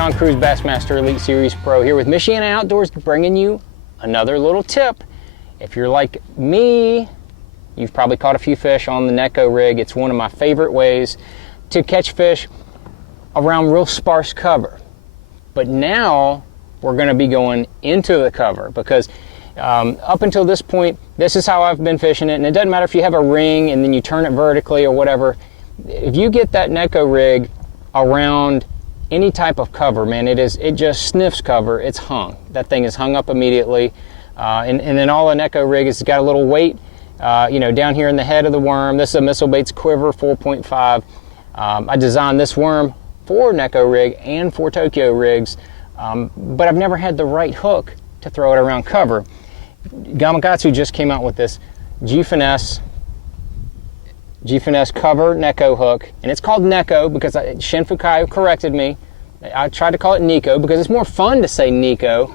John Cruz, Bassmaster Elite Series Pro, here with Michiana Outdoors, bringing you another little tip. If you're like me, you've probably caught a few fish on the Neko rig. It's one of my favorite ways to catch fish around real sparse cover. But now we're going to be going into the cover, because up until this point, this is how I've been fishing it. And it doesn't matter if you have a ring and then you turn it vertically or whatever. If you get that Neko rig around any type of cover, man, it just sniffs cover. It's hung. That thing is hung up immediately. And then all a Neko rig is got a little weight, down here in the head of the worm. This is a Missile Baits Quiver 4.5. I designed this worm for Neko rig and for Tokyo rigs, but I've never had the right hook to throw it around cover. Gamakatsu just came out with this G-Finesse cover Neko hook, and it's called Neko because Shin Fukai corrected me. I tried to call it Neko because it's more fun to say Neko,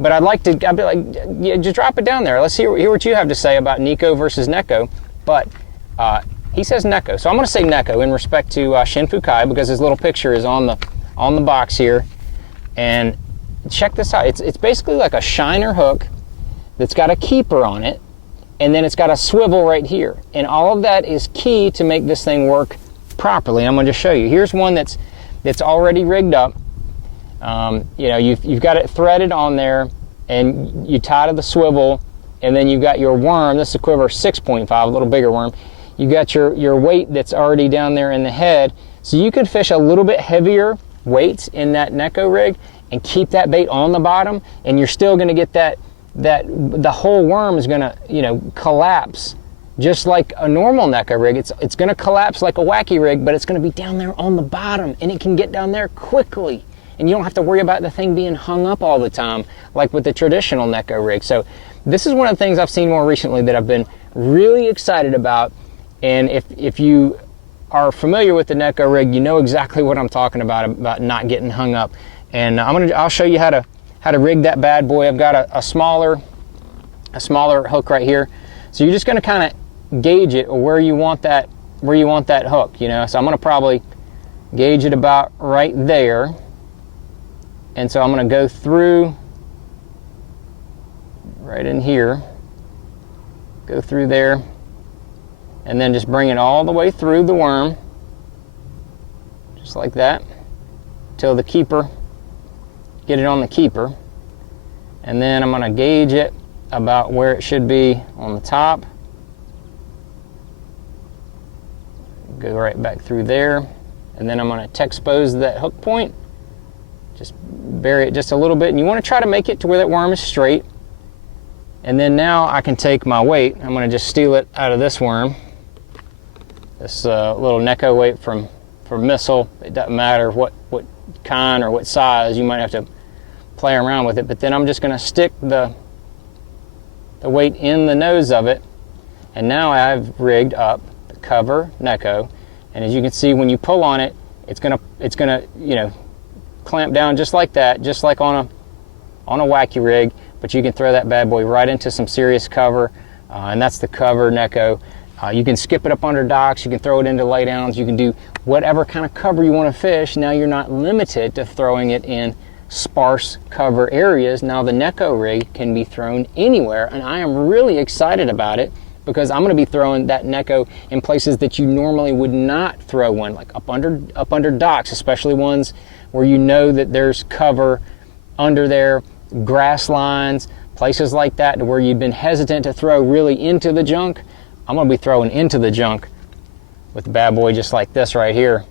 but I'd be like, yeah, just drop it down there. Let's hear what you have to say about Neko versus Neko. But he says Neko, so I'm going to say Neko in respect to Shin Fukai, because his little picture is on the box here. And check this out. It's basically like a shiner hook that's got a keeper on it, and then it's got a swivel right here. And all of that is key to make this thing work properly. I'm going to show you. Here's one that's already rigged up. You've got it threaded on there, and you tie to the swivel, and then you've got your worm. This is a Quiver 6.5, a little bigger worm. You got your weight that's already down there in the head, so you can fish a little bit heavier weights in that Neko rig and keep that bait on the bottom, and you're still going to get that the whole worm is going to collapse just like a normal Neko rig. It's going to collapse like a wacky rig, but it's going to be down there on the bottom, and it can get down there quickly, and you don't have to worry about the thing being hung up all the time like with the traditional Neko rig. So this is one of the things I've seen more recently that I've been really excited about. And if you are familiar with the Neko rig, you know exactly what I'm talking about not getting hung up. And I'll show you how to rig that bad boy. I've got a smaller hook right here. So you're just going to kind of gauge it where you want that hook, So I'm going to probably gauge it about right there. And so I'm going to go through right in here, go through there, and then just bring it all the way through the worm, just like that, till the keeper, get it on the keeper. And then I'm going to gauge it about where it should be on the top. Go right back through there, and then I'm going to expose that hook point. Just bury it just a little bit, and you want to try to make it to where that worm is straight. And then now I can take my weight. I'm going to just steal it out of this worm. This little Neko weight from Missile. It doesn't matter what kind or what size. You might have to play around with it. But then I'm just going to stick the weight in the nose of it. And now I've rigged up the cover Neko. And as you can see, when you pull on it, it's gonna clamp down just like that, just like on a wacky rig. But you can throw that bad boy right into some serious cover, and that's the cover Neko. You can skip it up under docks, you can throw it into laydowns, you can do whatever kind of cover you want to fish. Now you're not limited to throwing it in sparse cover areas. Now the Neko rig can be thrown anywhere, and I am really excited about it, because I'm going to be throwing that Neko in places that you normally would not throw one, like up under docks, especially ones where you know that there's cover under there, grass lines, places like that, where you've been hesitant to throw really into the junk. I'm going to be throwing into the junk with the bad boy just like this right here.